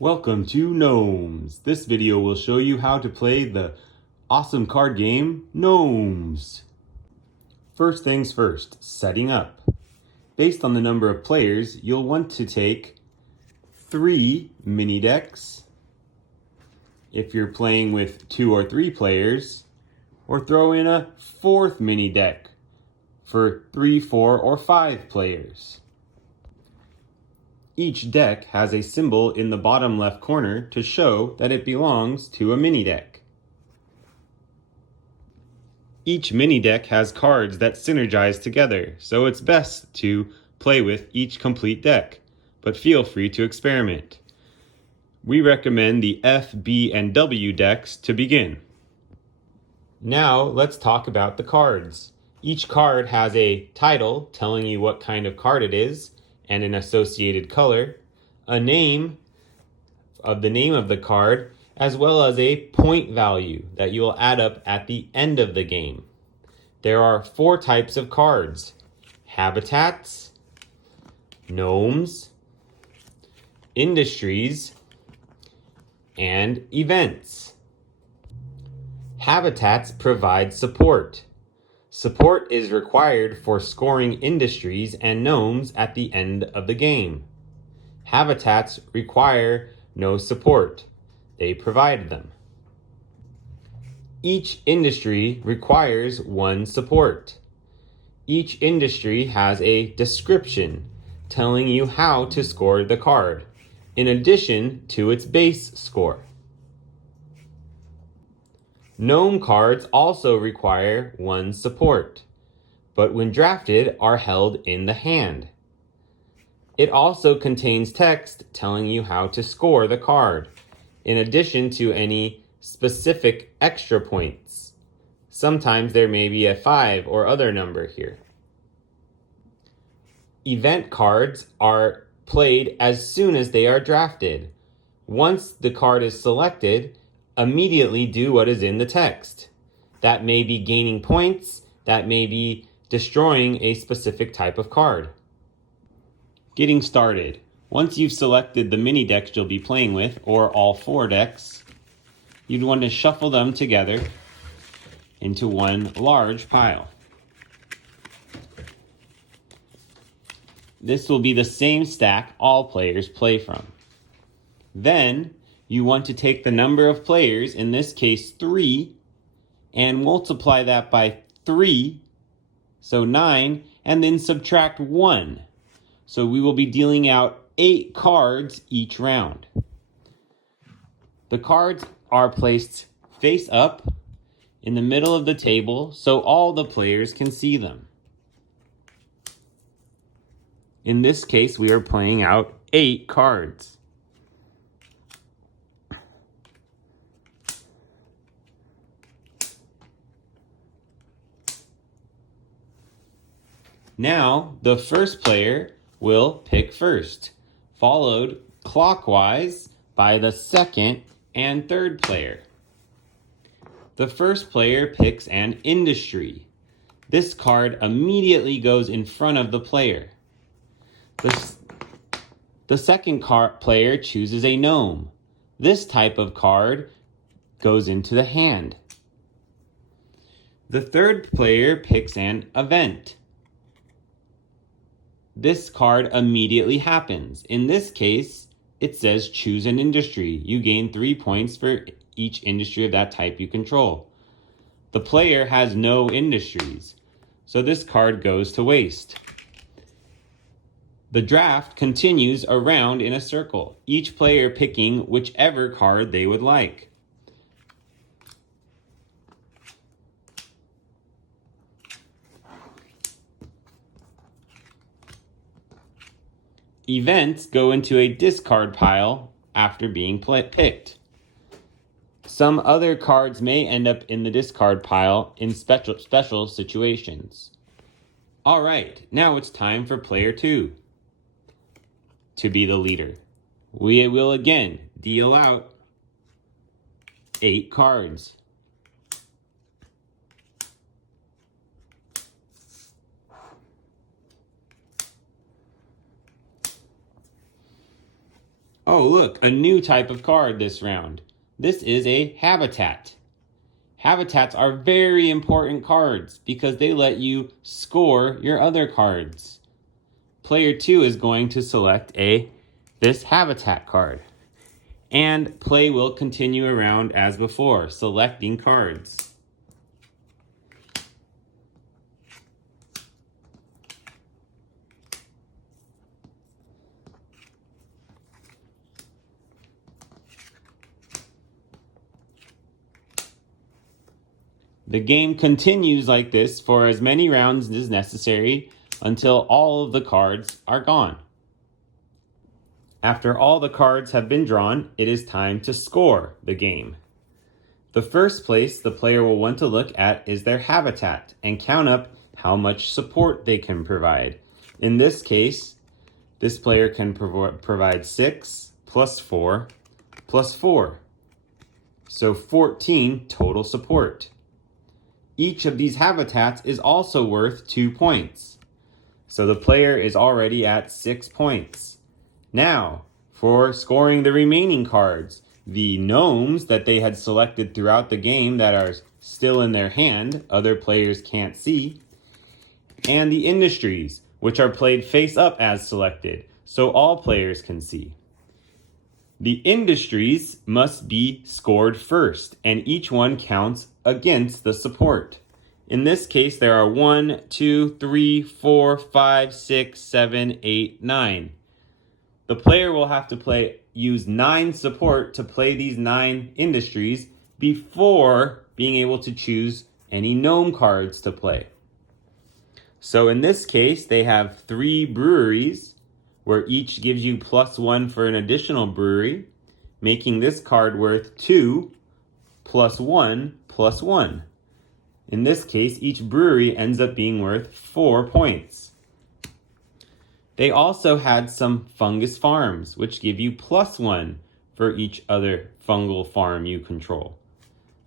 Welcome to Gnomes. This video will show you how to play the awesome card game, Gnomes. First things first, setting up. Based on the number of players, you'll want to take 3 mini decks if you're playing with 2 or 3 players, or throw in a 4th mini deck for 3, 4, or 5 players. Each deck has a symbol in the bottom left corner to show that it belongs to a mini deck. Each mini deck has cards that synergize together, so it's best to play with each complete deck, but feel free to experiment. We recommend the F, B, and W decks to begin. Now let's talk about the cards. Each card has a title telling you what kind of card it is, and an associated color, a name of the card, as well as a point value that you will add up at the end of the game. There are 4 types of cards: habitats, gnomes, industries, and events. Habitats provide support. Support is required for scoring industries and gnomes at the end of the game. Habitats require no support. They provide them. Each industry requires 1 support. Each industry has a description telling you how to score the card, in addition to its base score. Gnome cards also require 1 support, but when drafted are held in the hand. It also contains text telling you how to score the card, in addition to any specific extra points. Sometimes there may be a 5 or other number here. Event cards are played as soon as they are drafted. Once the card is selected, immediately do what is in the text. That may be gaining points, that may be destroying a specific type of card. Getting started. Once you've selected the mini decks you'll be playing with, or all 4 decks, you'd want to shuffle them together into one large pile. This will be the same stack all players play from. Then, you want to take the number of players, in this case 3, and multiply that by 3, so 9, and then subtract 1. So we will be dealing out 8 cards each round. The cards are placed face up in the middle of the table so all the players can see them. In this case, we are playing out 8 cards. Now, the first player will pick first, followed clockwise by the second and third player. The first player picks an industry. This card immediately goes in front of the player. The second player chooses a gnome. This type of card goes into the hand. The third player picks an event. This card immediately happens. In this case, it says choose an industry. You gain 3 points for each industry of that type you control. The player has no industries, so this card goes to waste. The draft continues around in a circle, each player picking whichever card they would like. Events go into a discard pile after being picked. Some other cards may end up in the discard pile in special situations. All right, now it's time for player 2 to be the leader. We will again deal out 8 cards. Oh, look, a new type of card this round. This is a habitat. Habitats are very important cards because they let you score your other cards. Player 2 is going to select this habitat card. And play will continue around as before, selecting cards. The game continues like this for as many rounds as necessary until all of the cards are gone. After all the cards have been drawn, it is time to score the game. The first place the player will want to look at is their habitat and count up how much support they can provide. In this case, this player can provide 6 plus 4 plus 4. So 14 total support. Each of these habitats is also worth 2 points. So the player is already at 6 points. Now, for scoring the remaining cards, the gnomes that they had selected throughout the game that are still in their hand, other players can't see, and the industries, which are played face up as selected, so all players can see. The industries must be scored first, and each one counts against the support. In this case, there are 1, 2, 3, 4, 5, 6, 7, 8, 9. The player will have to use 9 support to play these 9 industries before being able to choose any gnome cards to play. So in this case, they have 3 breweries, where each gives you +1 for an additional brewery, making this card worth 2 plus 1 plus 1. In this case, each brewery ends up being worth 4 points. They also had some fungus farms, which give you +1 for each other fungal farm you control.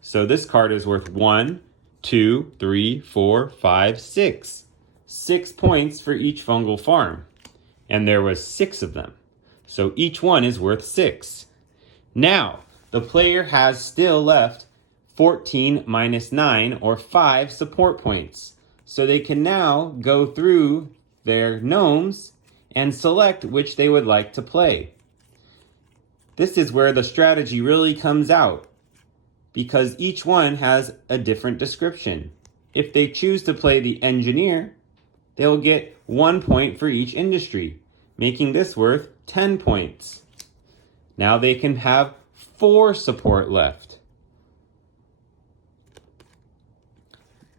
So this card is worth 1, 2, 3, 4, 5, 6. 6 points for each fungal farm. And there was 6 of them. So each one is worth 6. Now, the player has still left 14 minus 9, or 5 support points. So they can now go through their gnomes and select which they would like to play. This is where the strategy really comes out, because each one has a different description. If they choose to play the engineer, they'll get 1 point for each industry, making this worth 10 points. Now they can have 4 support left.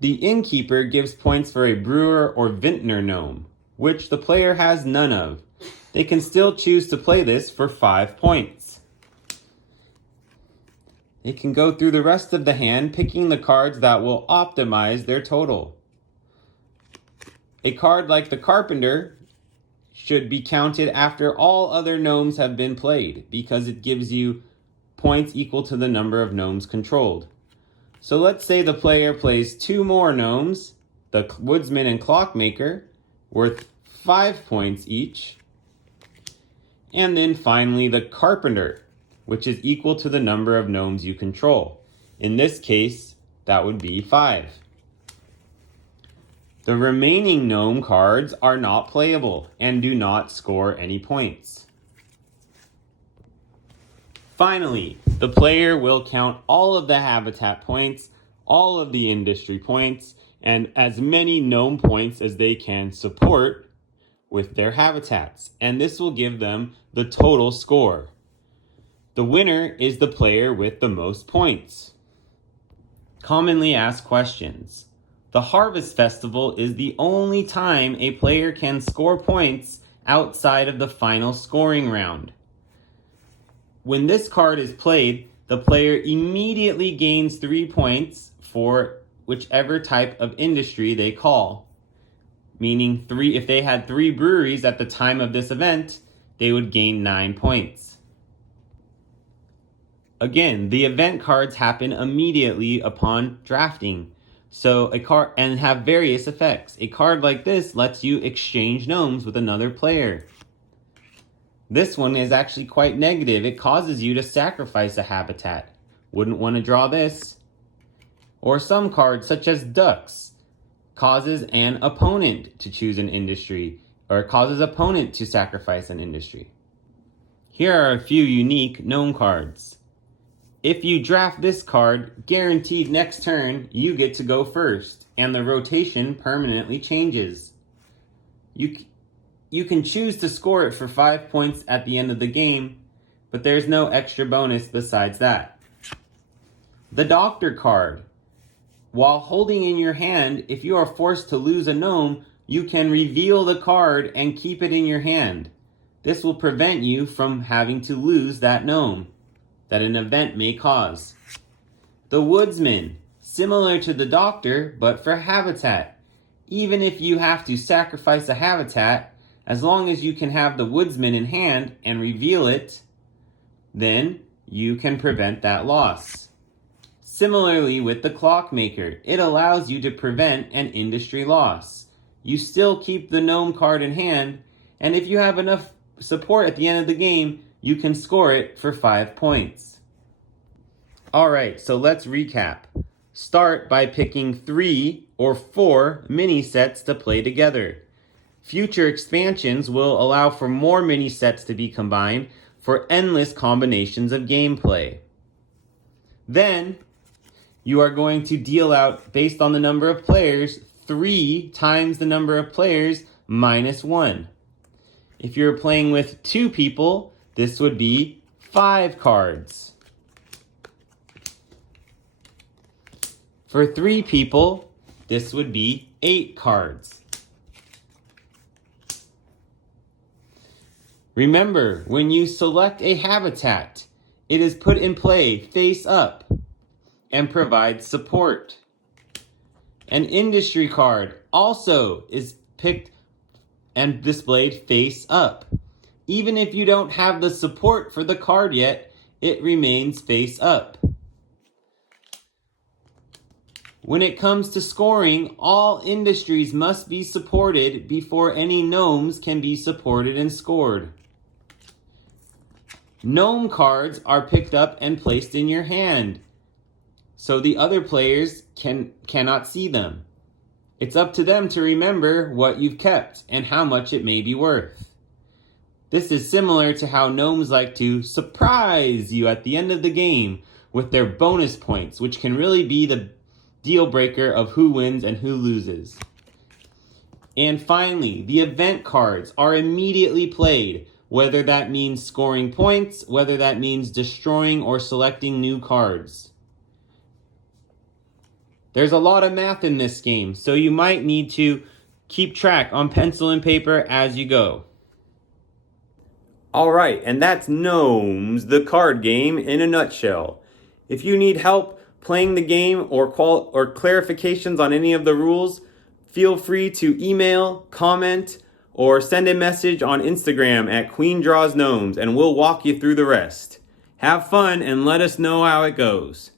The innkeeper gives points for a brewer or vintner gnome, which the player has none of. They can still choose to play this for 5 points. They can go through the rest of the hand, picking the cards that will optimize their total. A card like the carpenter should be counted after all other gnomes have been played, because it gives you points equal to the number of gnomes controlled. So let's say the player plays 2 more gnomes, the woodsman and clockmaker, worth 5 points each. And then finally the carpenter, which is equal to the number of gnomes you control. In this case, that would be 5. The remaining gnome cards are not playable and do not score any points. Finally, the player will count all of the habitat points, all of the industry points, and as many gnome points as they can support with their habitats, and this will give them the total score. The winner is the player with the most points. Commonly asked questions. The Harvest Festival is the only time a player can score points outside of the final scoring round. When this card is played, the player immediately gains 3 points for whichever type of industry they call. Meaning if they had 3 breweries at the time of this event, they would gain 9 points. Again, the event cards happen immediately upon drafting. So a card and have various effects. A card like this lets you exchange gnomes with another player. This one is actually quite negative. It causes you to sacrifice a habitat. Wouldn't want to draw this. Or some cards, such as ducks, causes an opponent to choose an industry, or causes opponent to sacrifice an industry. Here are a few unique gnome cards. If you draft this card, guaranteed next turn, you get to go first, and the rotation permanently changes. You can choose to score it for 5 points at the end of the game, but there's no extra bonus besides that. The Doctor card. While holding in your hand, if you are forced to lose a gnome, you can reveal the card and keep it in your hand. This will prevent you from having to lose that gnome that an event may cause. The Woodsman, similar to the Doctor, but for habitat. Even if you have to sacrifice a habitat, as long as you can have the Woodsman in hand and reveal it, then you can prevent that loss. Similarly with the Clockmaker, it allows you to prevent an industry loss. You still keep the gnome card in hand, and if you have enough support at the end of the game, you can score it for 5 points. Alright, so let's recap. Start by picking 3 or 4 mini sets to play together. Future expansions will allow for more mini sets to be combined for endless combinations of gameplay. Then, you are going to deal out, based on the number of players, 3 times the number of players minus 1. If you're playing with 2 people, this would be 5 cards. For 3 people, this would be 8 cards. Remember, when you select a habitat, it is put in play face up and provides support. An industry card also is picked and displayed face up. Even if you don't have the support for the card yet, it remains face up. When it comes to scoring, all industries must be supported before any gnomes can be supported and scored. Gnome cards are picked up and placed in your hand, so the other players cannot see them. It's up to them to remember what you've kept and how much it may be worth. This is similar to how gnomes like to surprise you at the end of the game with their bonus points, which can really be the deal breaker of who wins and who loses. And finally, the event cards are immediately played, whether that means scoring points, whether that means destroying or selecting new cards. There's a lot of math in this game, so you might need to keep track on pencil and paper as you go. Alright, and that's Gnomes, the card game, in a nutshell. If you need help playing the game or clarifications on any of the rules, feel free to email, comment, or send a message on Instagram at QueenDrawsGnomes, and we'll walk you through the rest. Have fun and let us know how it goes.